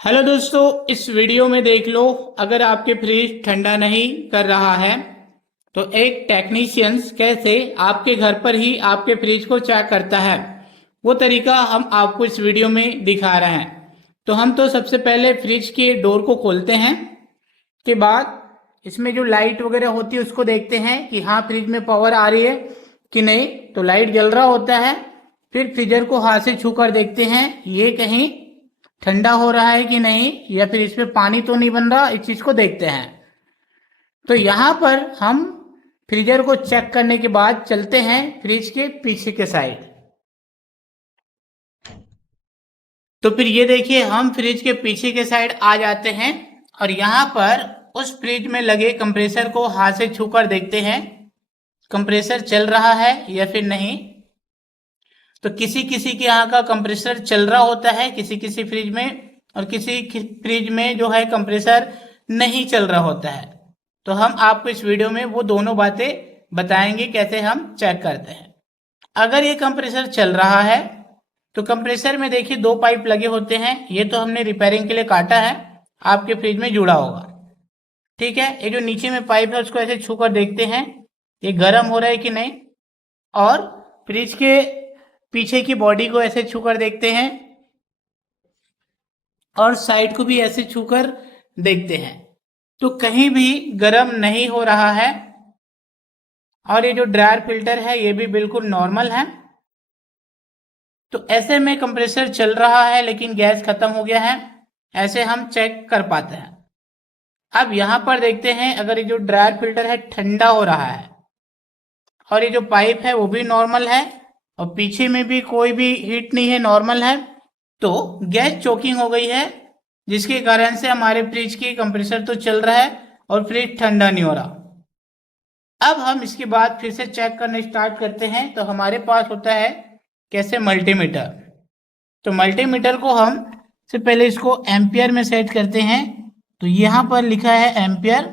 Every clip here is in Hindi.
हेलो दोस्तों, इस वीडियो में देख लो। अगर आपके फ्रिज ठंडा नहीं कर रहा है तो एक टेक्नीशियंस कैसे आपके घर पर ही आपके फ्रिज को चेक करता है, वो तरीका हम आपको इस वीडियो में दिखा रहे हैं। तो हम तो सबसे पहले फ्रिज के डोर को खोलते हैं। के बाद इसमें जो लाइट वगैरह होती है उसको देखते हैं कि हाँ फ्रिज में पावर आ रही है कि नहीं। तो लाइट जल रहा होता है। फिर फ्रीजर को हाथ से छू कर देखते हैं ये कहीं ठंडा हो रहा है कि नहीं, या फिर इसमें पानी तो नहीं बन रहा, इस चीज को देखते हैं। तो यहाँ पर हम फ्रीजर को चेक करने के बाद चलते हैं फ्रिज के पीछे के साइड। तो फिर ये देखिए हम फ्रिज के पीछे के साइड आ जाते हैं और यहाँ पर उस फ्रिज में लगे कंप्रेसर को हाथ से छू कर देखते हैं कंप्रेसर चल रहा है या फिर नहीं। तो किसी किसी के यहाँ का कंप्रेसर चल रहा होता है किसी किसी फ्रिज में, और किसी फ्रिज में जो है कंप्रेसर नहीं चल रहा होता है। तो हम आपको इस वीडियो में वो दोनों बातें बताएंगे कैसे हम चेक करते हैं। अगर ये कंप्रेसर चल रहा है तो कंप्रेसर में देखिए दो पाइप लगे होते हैं, ये तो हमने रिपेयरिंग के लिए काटा है, आपके फ्रिज में जुड़ा होगा। ठीक है, ये जो नीचे में पाइप है उसको ऐसे छू कर देखते हैं ये गर्म हो रहा है कि नहीं, और फ्रिज के पीछे की बॉडी को ऐसे छूकर देखते हैं और साइड को भी ऐसे छूकर देखते हैं। तो कहीं भी गर्म नहीं हो रहा है और ये जो ड्रायर फिल्टर है ये भी बिल्कुल नॉर्मल है। तो ऐसे में कंप्रेसर चल रहा है लेकिन गैस खत्म हो गया है, ऐसे हम चेक कर पाते हैं। अब यहां पर देखते हैं अगर ये जो ड्रायर फिल्टर है ठंडा हो रहा है और ये जो पाइप है वो भी नॉर्मल है और पीछे में भी कोई भी हीट नहीं है, नॉर्मल है, तो गैस चोकिंग हो गई है, जिसके कारण से हमारे फ्रिज की कंप्रेसर तो चल रहा है और फ्रिज ठंडा नहीं हो रहा। अब हम इसके बाद फिर से चेक करना स्टार्ट करते हैं। तो हमारे पास होता है कैसे मल्टीमीटर। तो मल्टीमीटर को हम से पहले इसको एम्पियर में सेट करते हैं। तो यहाँ पर लिखा है एम्पियर,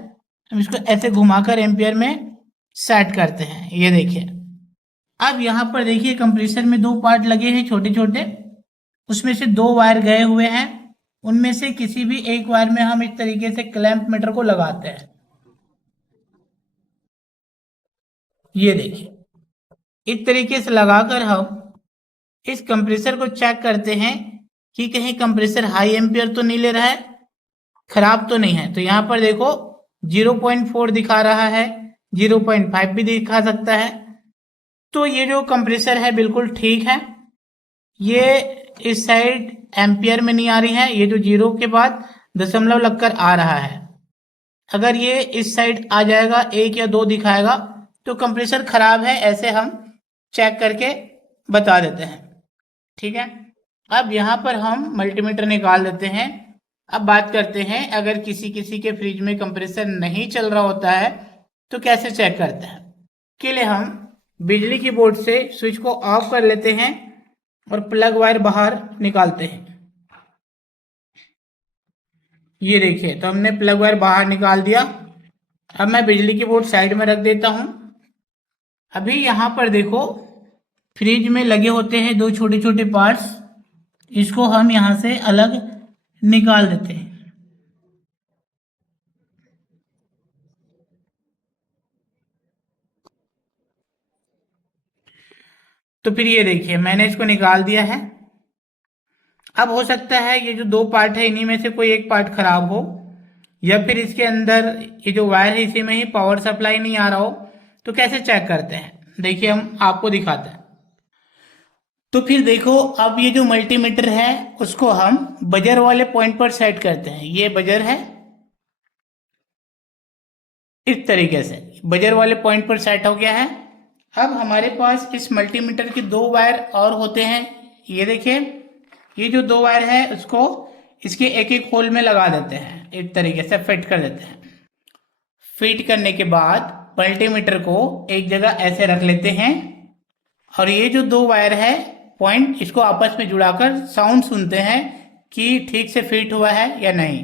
हम इसको ऐसे घुमाकर एम्पियर में सेट करते हैं। ये देखिए अब यहाँ पर देखिए कंप्रेसर में दो पार्ट लगे हैं छोटे छोटे, उसमें से दो वायर गए हुए हैं, उनमें से किसी भी एक वायर में हम इस तरीके से क्लैंप मीटर को लगाते हैं। ये देखिए इस तरीके से लगाकर हम इस कंप्रेसर को चेक करते हैं कि कहीं कंप्रेसर हाई एम्पियर तो नहीं ले रहा है, खराब तो नहीं है। तो यहाँ पर देखो 0.4 दिखा रहा है, 0.5 भी दिखा सकता है। तो ये जो कंप्रेसर है बिल्कुल ठीक है। ये इस साइड एम्पियर में नहीं आ रही है, ये जो जीरो के बाद दशमलव लगकर आ रहा है। अगर ये इस साइड आ जाएगा, एक या दो दिखाएगा, तो कंप्रेसर खराब है, ऐसे हम चेक करके बता देते हैं। ठीक है, अब यहाँ पर हम मल्टीमीटर निकाल देते हैं। अब बात करते हैं अगर किसी किसी के फ्रिज में कंप्रेसर नहीं चल रहा होता है तो कैसे चेक करते हैं। के लिए हम बिजली की बोर्ड से स्विच को ऑफ कर लेते हैं और प्लग वायर बाहर निकालते हैं। ये देखिए तो हमने प्लग वायर बाहर निकाल दिया। अब मैं बिजली की बोर्ड साइड में रख देता हूं। अभी यहाँ पर देखो फ्रिज में लगे होते हैं दो छोटे छोटे पार्ट्स, इसको हम यहाँ से अलग निकाल देते हैं। तो फिर ये देखिए मैंने इसको निकाल दिया है। अब हो सकता है ये जो दो पार्ट है इन्हीं में से कोई एक पार्ट खराब हो, या फिर इसके अंदर ये जो वायर है इसी में ही पावर सप्लाई नहीं आ रहा हो। तो कैसे चेक करते हैं, देखिए हम आपको दिखाते हैं। तो फिर देखो अब ये जो मल्टीमीटर है उसको हम बजर वाले पॉइंट पर सेट करते हैं। ये बजर है, इस तरीके से बजर वाले पॉइंट पर सेट हो गया है। अब हमारे पास इस मल्टीमीटर के दो वायर और होते हैं। ये देखिए ये जो दो वायर है उसको इसके एक एक होल में लगा देते हैं, एक तरीके से फिट कर देते हैं। फिट करने के बाद मल्टीमीटर को एक जगह ऐसे रख लेते हैं और ये जो दो वायर है पॉइंट इसको आपस में जुड़ाकर साउंड सुनते हैं कि ठीक से फिट हुआ है या नहीं।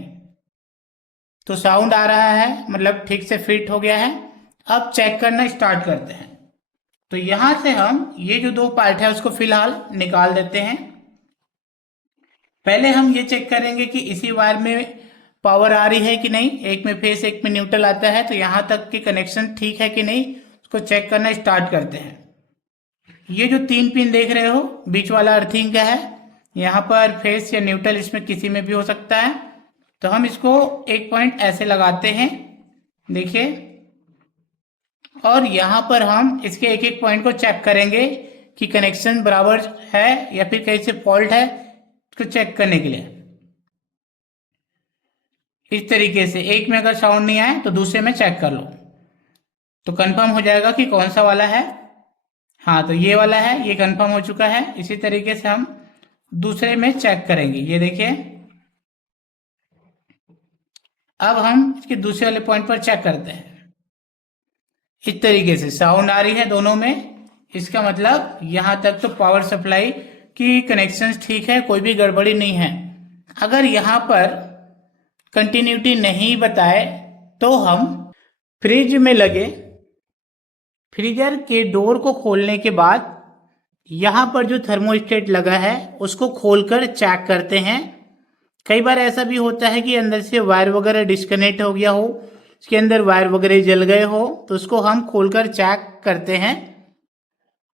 तो साउंड आ रहा है मतलब ठीक से फिट हो गया है। अब चेक करना स्टार्ट करते हैं। तो यहां से हम ये जो दो पार्ट है उसको फिलहाल निकाल देते हैं। पहले हम ये चेक करेंगे कि इसी वायर में पावर आ रही है कि नहीं। एक में फेस एक में न्यूट्रल आता है, तो यहाँ तक की कनेक्शन ठीक है कि नहीं, उसको चेक करना स्टार्ट करते हैं। ये जो 3 पिन देख रहे हो, बीच वाला अर्थिंग का है, यहाँ पर फेस या न्यूट्रल इसमें किसी में भी हो सकता है। तो हम इसको एक पॉइंट ऐसे लगाते हैं, देखिए, और यहाँ पर हम इसके एक एक पॉइंट को चेक करेंगे कि कनेक्शन बराबर है या फिर कहीं से फॉल्ट है, इसको चेक करने के लिए। इस तरीके से एक में अगर साउंड नहीं आए तो दूसरे में चेक कर लो, तो कंफर्म हो जाएगा कि कौन सा वाला है। हाँ, तो ये वाला है, ये कंफर्म हो चुका है। इसी तरीके से हम दूसरे में चेक करेंगे। ये देखिए, अब हम इसके दूसरे वाले पॉइंट पर चेक करते हैं। इस तरीके से साउंड आ रही है दोनों में, इसका मतलब यहाँ तक तो पावर सप्लाई की कनेक्शन ठीक है, कोई भी गड़बड़ी नहीं है। अगर यहाँ पर कंटिन्यूटी नहीं बताए तो हम फ्रिज में लगे फ्रीजर के डोर को खोलने के बाद यहाँ पर जो थर्मोस्टेट लगा है उसको खोलकर चेक करते हैं। कई बार ऐसा भी होता है कि अंदर से वायर वगैरह डिस्कनेक्ट हो गया हो, उसके अंदर वायर वगैरह जल गए हो, तो उसको हम खोलकर चेक करते हैं।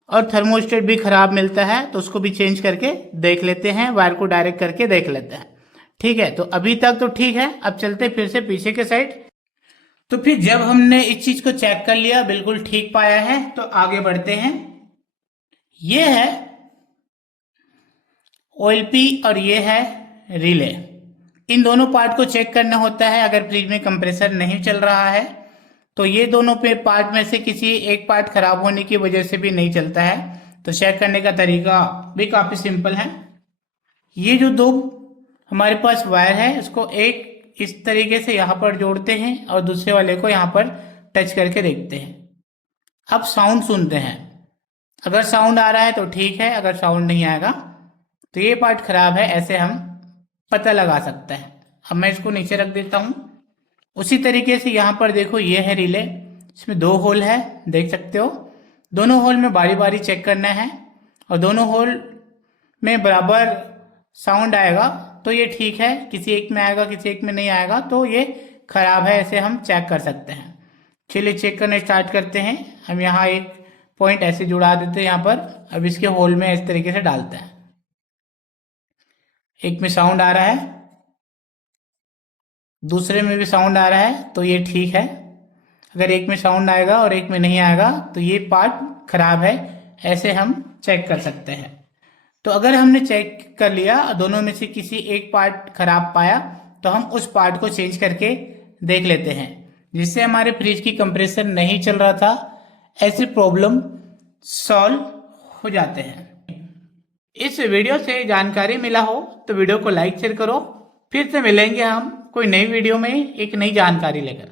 और थर्मोस्टेट भी खराब मिलता है तो उसको भी चेंज करके देख लेते हैं, वायर को डायरेक्ट करके देख लेते हैं। ठीक है, तो अभी तक तो ठीक है। अब चलते फिर से पीछे के साइड। तो फिर जब हमने इस चीज को चेक कर लिया, बिल्कुल ठीक पाया है, तो आगे बढ़ते हैं। ये है OLP और ये है रिले। इन दोनों पार्ट को चेक करना होता है। अगर फ्रिज में कंप्रेसर नहीं चल रहा है तो ये दोनों पे पार्ट में से किसी एक पार्ट खराब होने की वजह से भी नहीं चलता है। तो चेक करने का तरीका भी काफी सिंपल है। ये जो दो हमारे पास वायर है, उसको एक इस तरीके से यहाँ पर जोड़ते हैं और दूसरे वाले को यहाँ पर टच करके देखते हैं। अब साउंड सुनते हैं। अगर साउंड आ रहा है तो ठीक है, अगर साउंड नहीं आएगा तो ये पार्ट खराब है, ऐसे हम पता लगा सकते हैं। अब मैं इसको नीचे रख देता हूँ। उसी तरीके से यहाँ पर देखो, ये है रिले, इसमें 2 होल है, देख सकते हो। दोनों होल में बारी बारी चेक करना है और दोनों होल में बराबर साउंड आएगा तो ये ठीक है, किसी एक में आएगा किसी एक में नहीं आएगा तो ये खराब है, ऐसे हम चेक कर सकते हैं। चलिए चेक करना स्टार्ट करते हैं। हम यहाँ एक पॉइंट ऐसे जुड़ा देते हैं यहाँ पर। अब इसके होल में इस तरीके से डालते हैं। एक में साउंड आ रहा है, दूसरे में भी साउंड आ रहा है, तो ये ठीक है। अगर एक में साउंड आएगा और एक में नहीं आएगा तो ये पार्ट खराब है, ऐसे हम चेक कर सकते हैं। तो अगर हमने चेक कर लिया, दोनों में से किसी एक पार्ट खराब पाया, तो हम उस पार्ट को चेंज करके देख लेते हैं, जिससे हमारे फ्रिज की कंप्रेसर नहीं चल रहा था। ऐसे प्रॉब्लम सॉल्व हो जाते हैं। इस वीडियो से जानकारी मिला हो तो वीडियो को लाइक शेयर करो। फिर से मिलेंगे हम कोई नई वीडियो में एक नई जानकारी लेकर।